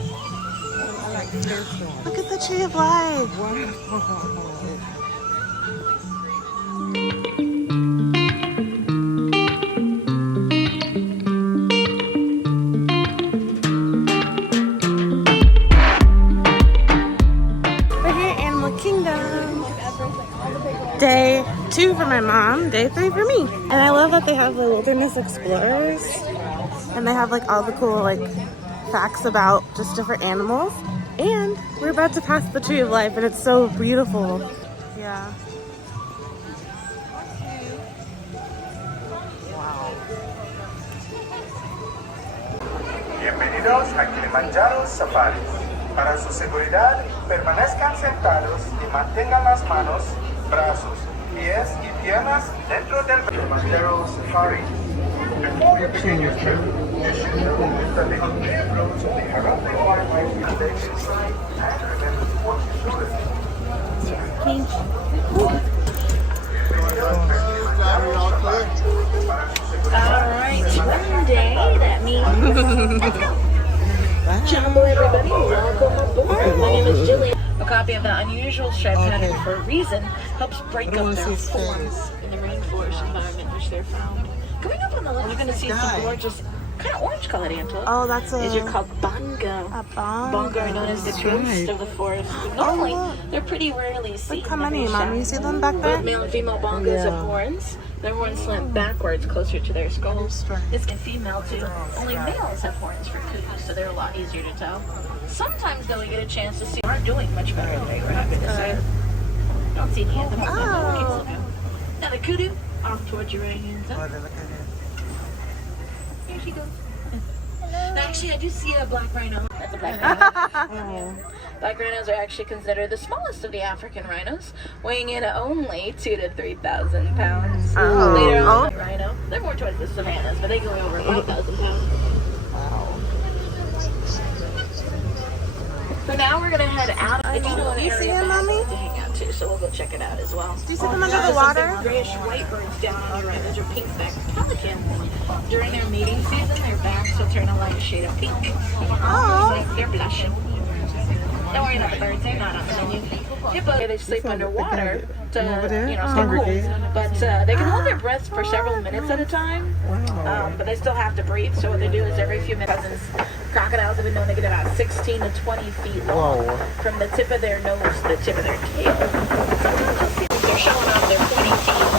I like this one. Look at the tree of life. Wow. We're here at Animal Kingdom. Day 2 for my mom, day 3 for me. And I love that they have the Wilderness Explorers. And they have like all the cool like facts about just different animals. And we're about to pass the Tree of Life and it's so beautiful. Yeah. Bienvenidos a Kilimanjaro Safari. Para su seguridad, permanezcan sentados y mantengan las manos, brazos, pies y piernas dentro del Kilimanjaro Safari. Before you begin your trip, you should know that the unpaved roads of the Harappan wildlife protection site and remember to watch your shoulders. Alright, one day, that means let's go. Jumbo everybody, welcome aboard. My name is Jillian. A copy of the unusual stripe pattern for a reason helps break up their forms in the rainforest environment in which they're found. Coming up on the left, you're going to see some gorgeous, kind of orange-colored antelope. Oh, that's a... These are called bongo. A bongo. Bongo are known as the ghost of the forest. Normally, they're pretty rarely seen. Look how many, Mom. You see them back there? Both male and female bongos have horns. Their horns slant backwards closer to their skulls. This can female too. Only males have horns for kudos, so they're a lot easier to tell. Sometimes though we get a chance to see aren't doing much better than they were having to say. Don't see any of them. Oh. Now the kudu off towards your right hand. Oh, they look at it. Here she goes. Now, actually, I do see a black rhino. That's a black rhino. Black rhinos are actually considered the smallest of the African rhinos, weighing in at only 2,000 to 3,000 pounds. Later on, the rhino, they're more towards the savannas, but they go over 5,000 pounds. So now we're gonna head out. I do know an You see area him, that has Mommy? to hang out too, so we'll go check it out as well. Do you see them under the water? Grayish white birds down on your right. Those are pink-backed pelicans. During their mating season, their backs will turn a light shade of pink. Oh. They're blushing. Don't worry about the birds, they're not on the menu. Hippo, they sleep underwater to, you know, stay cool. But they can hold their breaths for several minutes at a time. But they still have to breathe. So what they do is every few minutes, crocodiles have been known to get about 16 to 20 feet long from the tip of their nose to the tip of their tail. Sometimes you'll see them, they're showing off their pointy teeth.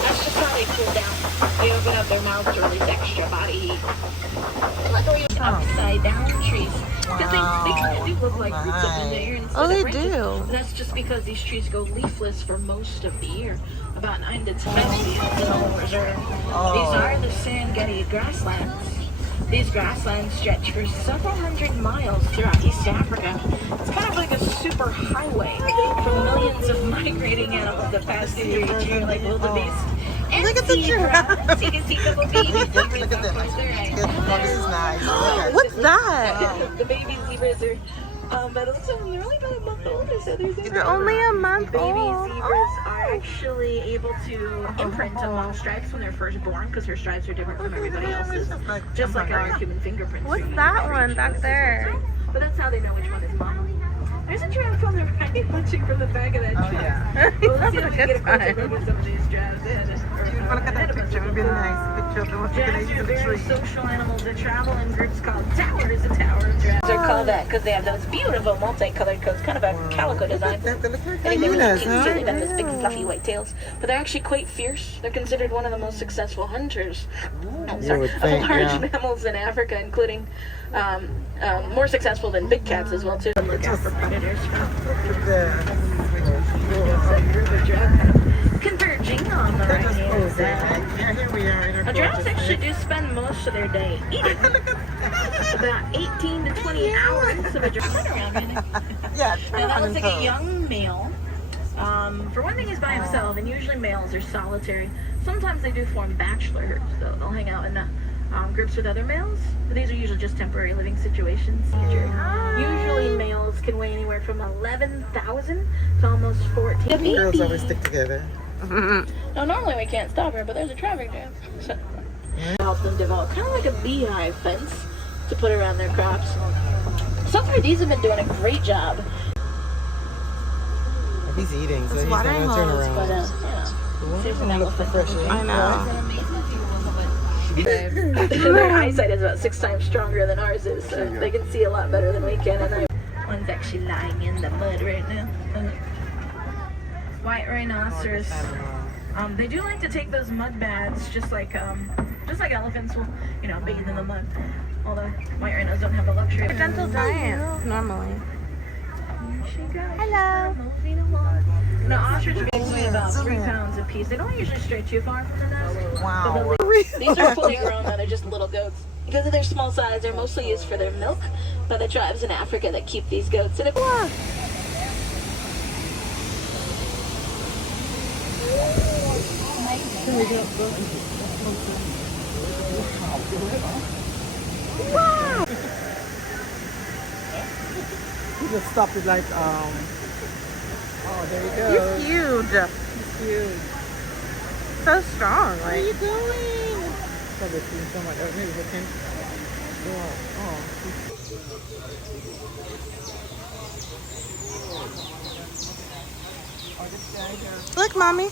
That's just how they cool down. They open up their mouths to release extra body heat. Like where you upside down trees. Because they kind of do look like roots up in the air. Oh, they do. And that's just because these trees go leafless for most of the year. About 9 to 10 feet in the whole reserve. These are the Serengeti grasslands. These grasslands stretch for several hundred miles throughout East Africa. It's kind of like a super highway for millions of migrating animals that pass through each year, like wildebeest. And Look at the zebra. So you can see couple babies. Look at them. Oh, this is nice. What's that? The baby zebras are, but it looks like they're only about a month old or so. They're only a month Baby old. zebras are actually able to imprint along stripes when they're first born because their stripes are different from everybody else's. Just like our human fingerprints. What's that one back there? But that's how they know which one is mom. There's a giraffe on the right watching from the back of that truck. Yeah. Well, let's see Having if we a can get a good closer time. look at some of these giraffes. Look at that picture. It would be a nice picture of the one Giraffes are in the very tree. social animals that travel in groups called towers. The tower of giraffes are called that because they have those beautiful multicolored coats, kind of a calico design. They look like They really hyenas, cute too. They huh? have those big fluffy white tails, but they're actually quite fierce. They're considered one of the most successful hunters of large mammals in Africa, including more successful than big cats as well too. Look out for predators. Converging on the right hand side. Yeah, here we are. Now, giraffes actually do spend most of their day eating. About 18 to 20 hours of a giraffe. Turn around, really. Yeah, Now that looks like a young male. For one thing, he's by himself, and usually males are solitary. Sometimes they do form bachelor herds, though. They'll hang out in groups with other males, but these are usually just temporary living situations. Usually males can weigh anywhere from 11,000 to almost 14. Girls always stick together. Now normally we can't stop her, but there's a traffic jam. So help them develop kind of like a beehive fence to put around their crops. so far these have been doing a great job. He's eating, so It's he's not watering gonna turn holes, around. But here's an elephant. I know. Their eyesight is about 6 times stronger than ours is, so they can see a lot better than we can. And one's actually lying in the mud right now. White rhinoceros. They do like to take those mud baths, just like elephants will, bathe in the mud. Although white rhinos don't have the luxury. Gentle giant, normally. Hello. Moving along. No, ostrich weigh about 3 pounds a piece. They don't usually stray too far from the nest. Wow. These are fully grown though, they're just little goats. Because of their small size, they're mostly used for their milk by the tribes in Africa that keep these goats. And Wow. He just stopped it like, oh, there he goes. He's huge. He's huge. So strong. Where are Like, you going? Probably seeing someone else. Maybe they can. Oh. look, mommy.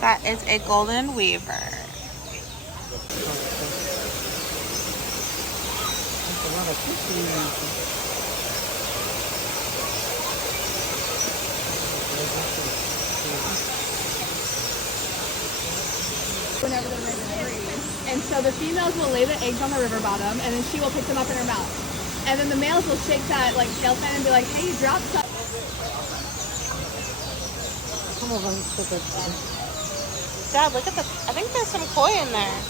That is a golden weaver. That's a lot of fishes. Whenever they're ready to breed. And so the females will lay the eggs on the river bottom, and then she will pick them up in her mouth. And then the males will shake that like tail fin and be like, "Hey, you dropped some." Some of them put the. Dad, look at the. I think there's some koi in there.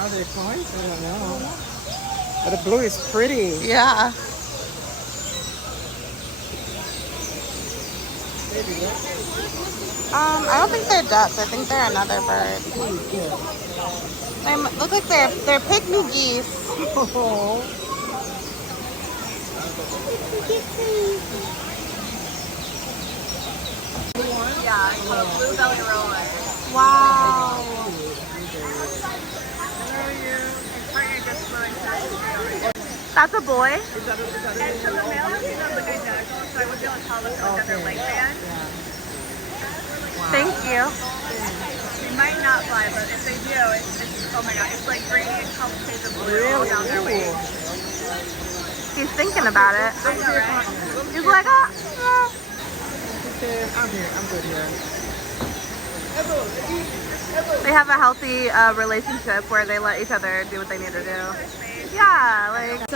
Are they coins? I don't know. But the blue is pretty. Yeah. I don't think they're ducks. I think they're another bird. They look like they're pygmy geese. Oh. Yeah, it's called a blue belly roller. Wow. That's a boy. And so the male and female look identical, so I wouldn't be able to tell them because of their leg band. Thank you. They might not fly, but if they do, it's oh my god, it's like gradient color shades of blue all down their wings. He's thinking about it. I know, right? He's like, ah. Okay, I'm here. I'm good here. They have a healthy relationship where they let each other do what they need to do. Yeah, like.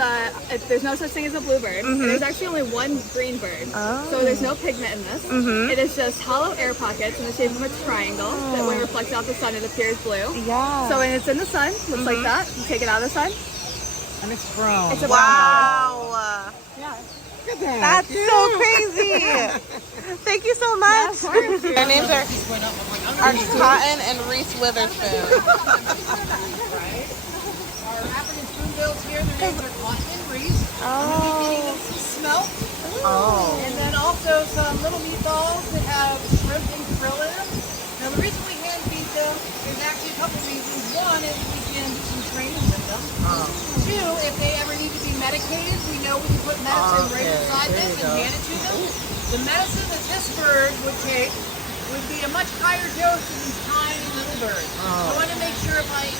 There's no such thing as a bluebird. There's actually only one green bird. Oh. So there's no pigment in this. It is just hollow air pockets in the shape of a triangle that when it reflects off the sun it appears blue. Yeah. So when it's in the sun, looks like that. You take it out of the sun. And it's brown. It's a brown Wow. Yeah. Look at that. That's so crazy. Thank you so much. Their names are Cotton and Reese Witherspoon. Our African spoonbills here, their names are Cotton and Reese. Oh. Feeding them some smelt. Oh. And then also some little meatballs that have shrimp and krill in them. Now the reason we hand feed them, there's actually a couple reasons. One is we can do some training with them. Two, if they ever need to be medicated, we know we can put medicine right beside them and hand it to them. The medicine that this bird would take would be a much higher dose than these tiny little birds. I want to make sure if I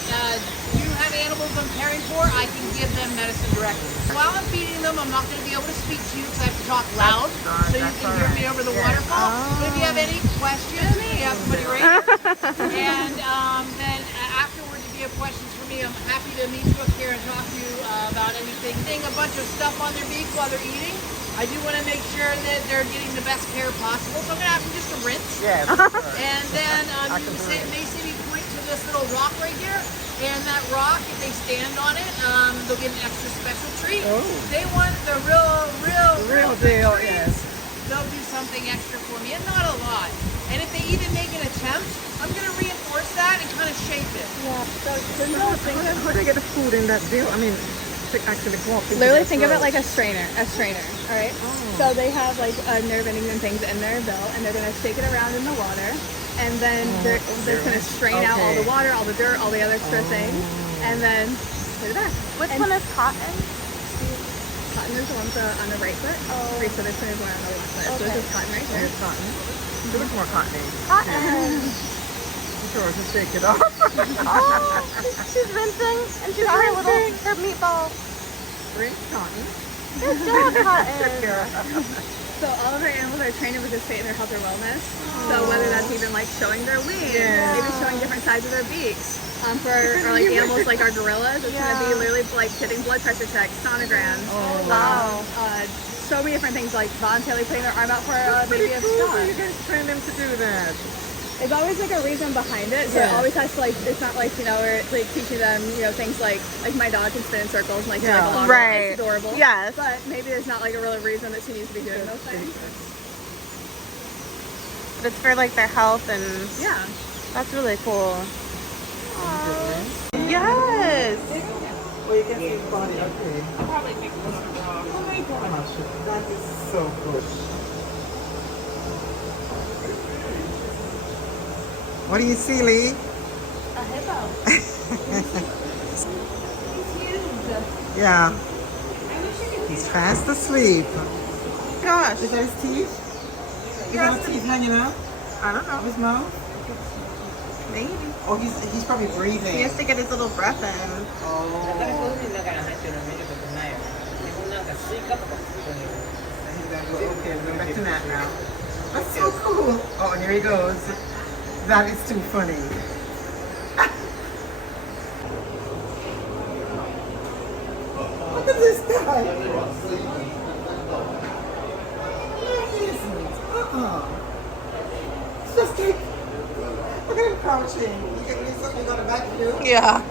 do have animals I'm caring for, I can give them medicine directly. While I'm feeding them, I'm not going to be able to speak to you because I have to talk loud so you can hear me over the waterfall. But if you have any questions, we have somebody right here. And then afterwards, if you have questions for me, I'm happy to meet you up here and talk to you about anything. Getting a bunch of stuff on their beak while they're eating. I do want to make sure that they're getting the best care possible. So I'm going to ask them just to rinse. Yeah. And then you may see me point to this little rock right here. And that rock, if they stand on it, they'll get an extra special treat. Oh. They want the real deal, treat, yes. they'll do something extra for me, and not a lot. And if they even make an attempt, I'm going to reinforce that and kind of shape it. So there's no thing. How do they get the food in that deal? I mean, to actually walk into Literally that think of it road. like a strainer, all right? So they have like nerve endings and things in their bill, and they're gonna shake it around in the water, and then they're gonna strain out all the water, all the dirt, all the other extra things, and then play the back. Which one is cotton? Cotton is the one on the right foot. Oh. Right foot, this one is the one on the left foot. So Okay. this is cotton right here. It's cotton. It looks more cottony. Cotton. Sure, just take it off. Oh, she's rinsing and she's got her little her meatball. Rinse cotton. Good job, Cotton. So all of our animals are trained to participate in their health or wellness. So whether that's even like showing their wings, Yeah. maybe showing different sides of their beaks. Or like animals like our gorillas, it's gonna be literally like getting blood pressure checks, sonograms. Oh, wow. So many different things like voluntarily putting their arm out for a baby of Cool. Scott. You guys train them to do that. There's always like a reason behind it, so it Yeah. always has to like, it's not like, you know, we're like teaching them, you know, things like my dog can spin in circles and like do like a long Right. It's adorable. Yes. But maybe there's not like a real reason that she needs to be doing those things. But it's for like their health and Yeah. that's really cool. Yes. Well, you can see body. Okay. I'll probably make this wrong. Oh my gosh, that is so good. What do you see, Lee? A hippo. Yeah. He's fast asleep. Gosh. Is that his teeth? Is that his teeth hanging out? I don't Of know. his mouth? Maybe. Oh, he's probably breathing. He has to get his little breath in. Oh. Okay, we're back to that now. That's so cool. Oh, and here he goes. That is too funny. Look at this guy. It's just like, look at him crouching. You get me something on the back view. Yeah.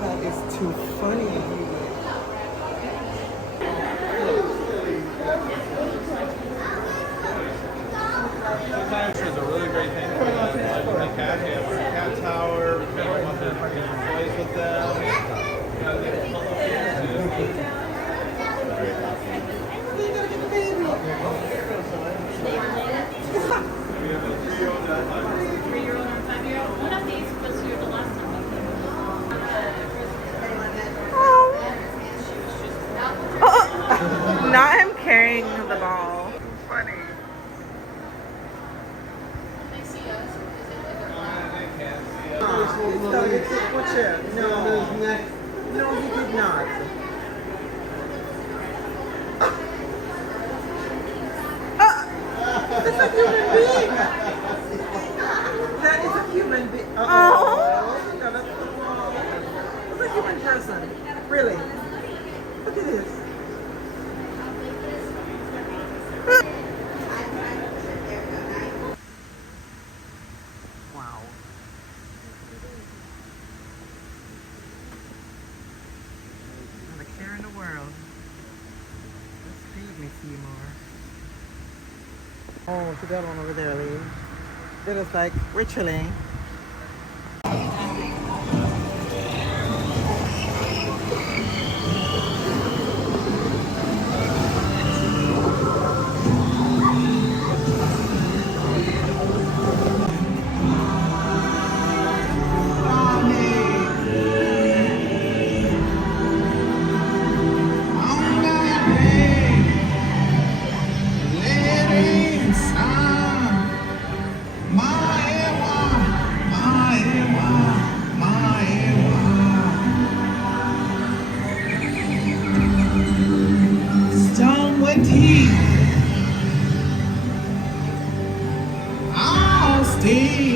That is too funny. Sometimes there's a really great thing for them, like in the cat tower, we kind of want them to plays with them. Not him carrying the ball. Funny. Watch it. No, he did not. That's a human being. That is a human being. Oh. No, that's a human person. Really. Look at this. Wow. Not a care in the world. Let's feed me, Seymour. Oh, to that one over there, Lee. They're just like, we're chilling. I'll stay